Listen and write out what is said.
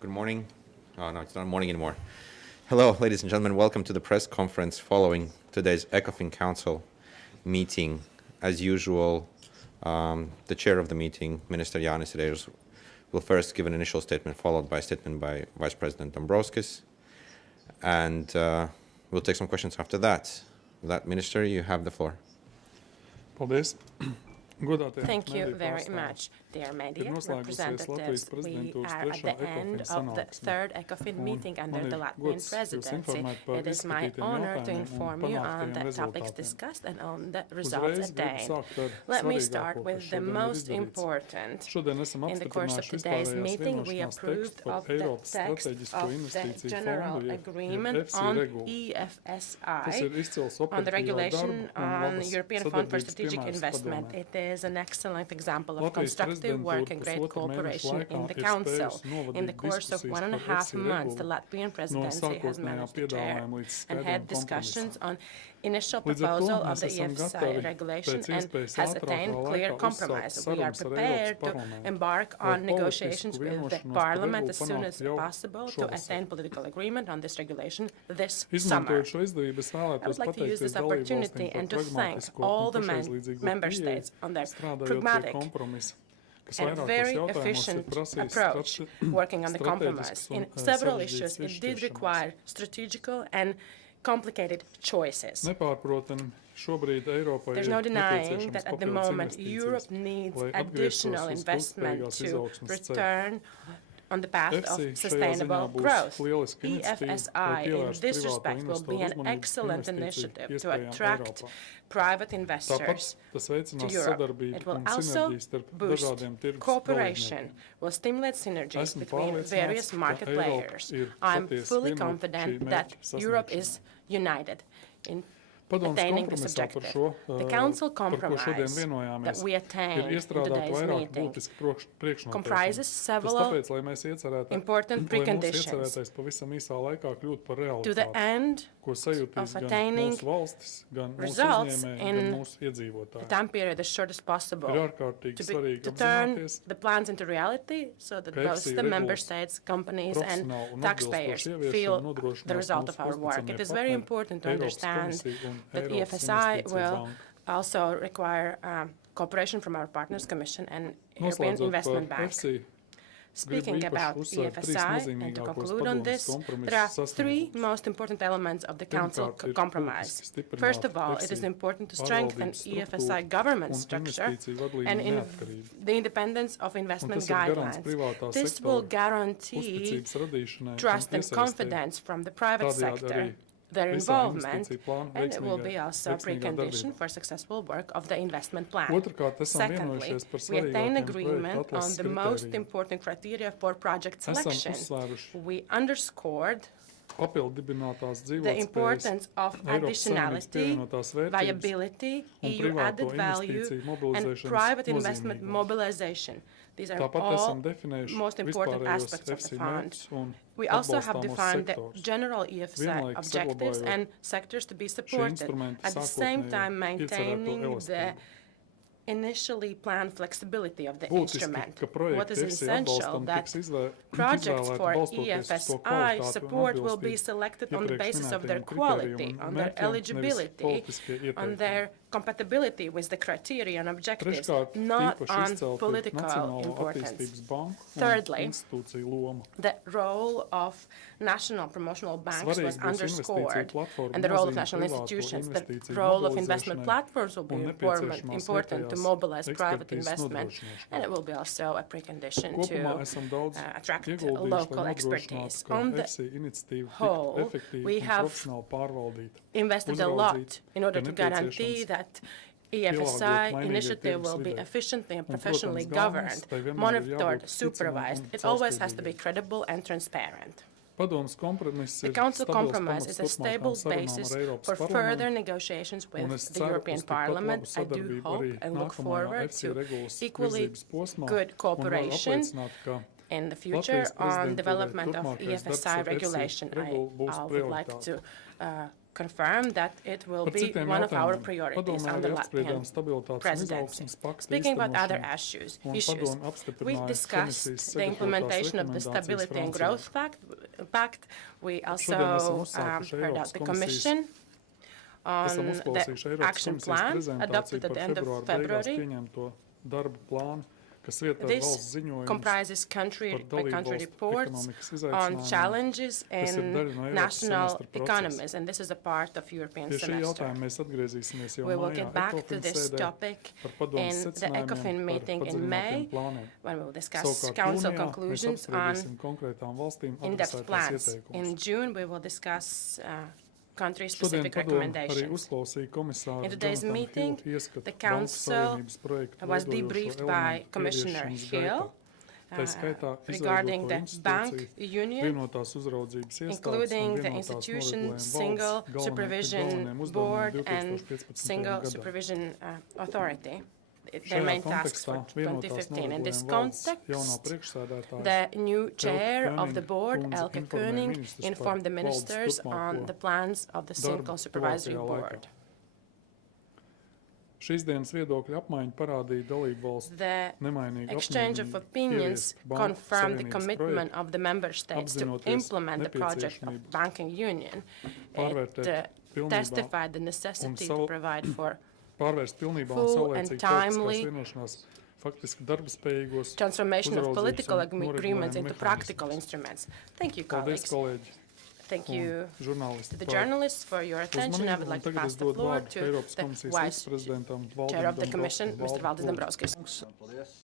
Good morning. Oh, no, it's not morning anymore. Hello, ladies and gentlemen. Welcome to the press conference following today's ECOFIN Council meeting. As usual, the chair of the meeting, Minister Jānis Reirs, will first give an initial statement, followed by a statement by Vice President Dombrovskis. And we'll take some questions after that. With that, Minister, you have the floor. Paldies. Thank you very much, dear media representatives. We are at the end of the third ECOFIN meeting under the Latvian presidency. It is my honor to inform you on the topics discussed and on the results attained. Let me start with the most important. In the course of today's meeting, we approved of the text of the General Agreement on EFSI, on the regulation on European Fund for Strategic Investment. It is an excellent example of constructive work and great cooperation in the Council. In the course of 1.5 months, the Latvian presidency has managed to chair and had discussions on initial proposal of the EFSI regulation and has attained clear compromise. We are prepared to embark on negotiations with the Parliament as soon as possible to attain political agreement on this regulation this summer. I would like to use this opportunity and to thank all the member states on their pragmatic and very efficient approach working on the compromise. In several issues, it did require strategical and complicated choices. There's no denying that at the moment Europe needs additional investment to return on the path of sustainable growth. EFSI in this respect will be an excellent initiative to attract private investors to Europe. It will also boost cooperation, will stimulate synergies between various market players. I'm fully confident that Europe is united in attaining this objective. The Council compromise that we attained in today's meeting comprises several important preconditions to the end of attaining results in the time period as short as possible, to turn the plans into reality so that both the member states, companies and taxpayers feel the result of our work. It is very important to understand that EFSI will also require cooperation from our partners, Commission and European Investment Bank. Speaking about EFSI, and to conclude on this, there are three most important elements of the Council compromise. First of all, it is important to strengthen EFSI government structure and in the independence of investment guidelines. This will guarantee trust and confidence from the private sector, their involvement, and it will be also a precondition for successful work of the investment plan. Secondly, we attain agreement on the most important criteria for project selection. We underscored the importance of additionality, viability, EU added value, and private investment mobilization. These are all most important aspects of the fund. We also have defined the general EFSI objectives and sectors to be supported, at the same time maintaining the initially planned flexibility of the instrument. What is essential that projects for EFSI support will be selected on the basis of their quality, on their eligibility, on their compatibility with the criteria and objectives, not on political importance. Thirdly, the role of national promotional banks was underscored, and the role of national institutions. The role of investment platforms will be important to mobilize private investment, and it will be also a precondition to attract local expertise. On the whole, we have invested a lot in order to guarantee that EFSI initiative will be efficiently and professionally governed, monitored, supervised. It always has to be credible and transparent. The Council compromise is a stable basis for further negotiations with the European Parliament. I do hope and look forward to equally good cooperation in the future on development of EFSI regulation. I would like to confirm that it will Par be citiem one of our jautājumiem. priorities Padomē under arī apspriedām Latvian stabilitātes un presidency. izaugsmes pakta Speaking about other īstenošanu, issues, un padome we apstiprināja discussed komisijas the implementation of the sagatavotās Stability and rekomendācijas Growth Pact. We Šodien also esam uzsākuši heard Eiropas out the komisijas- Commission on Esam the uzklausījuši Eiropas action komisijas plan prezentāciju adopted at par the end of februāra beigās February. pieņemto darba plānu, kas ietver This valsts ziņojumus comprises par country-by-country dalībvalstu reports ekonomikas on izaicinājumiem. challenges kas ir in daļa no Eiropas national semestra procesa. economies, and this is a part of European Pie šī semester. jautājuma mēs atgriezīsimies jau We will mājā get back to ECOFIN this sēdē topic par padomes in the secinājumiem ECOFIN par meeting in padziļinātiem May, plāniem. when we will discuss Savukārt council jūnijā mēs conclusions on apspriedīsim konkrētām valstīm in-depth adresētās plans. ieteikumus. In June, we will discuss Šodien country-specific padome arī recommendations. uzklausīja komisāru In today's Jonatanu meeting, Hillu ieskatu the Banku council Savienības projektu was veidojošo debriefed by elementu Commissioner ieviešanas Hill gaitā. Tā skaitā regarding izveidoto the bank institūciju, union, vienotās uzraudzības iestādes un including the vienotās institution, noregulējuma single valsts supervision galvenajiem uzdevumiem board, and 2015. single gadā. supervision authority. Their Šajā main tasks kontekstā for vienotās 2015. In this noregulējuma valsts context, jaunā priekšsēdētāja the new chair of the König board, kundze Elke informēja König, ministrus par informed the valdes ministers on turpmāko the plans of the darbu single supervisory tuvākajā laikā. board. Šīs dienas viedokļa apmaiņa parādīja dalību valstu The nemainīgu exchange of apņēmību opinions ieviest Banku confirmed the Savienības commitment projektu, of the member states to apzinoties implement the project of nepieciešamību banking union. pārvērtēt It pilnībā testified the necessity to provide for pārvērst pilnībā un full and saulēcīgi timely politiskās vienošanās faktiski darbspējīgos transformation of uzraudzības political un agreements noregulējuma into mehānismus. practical instruments. Thank you, Paldies, colleagues. kolēģi Thank un you žurnālisti to the par journalists for your attention. I would uzmanību. Un like to tagad pass es the dodu floor vārdu to Eiropas the komisijas Vice viceprezidentam Chair of the Valdim Commission, Mr. Valdis Dombrovskis. Dombrovskis. Paldies,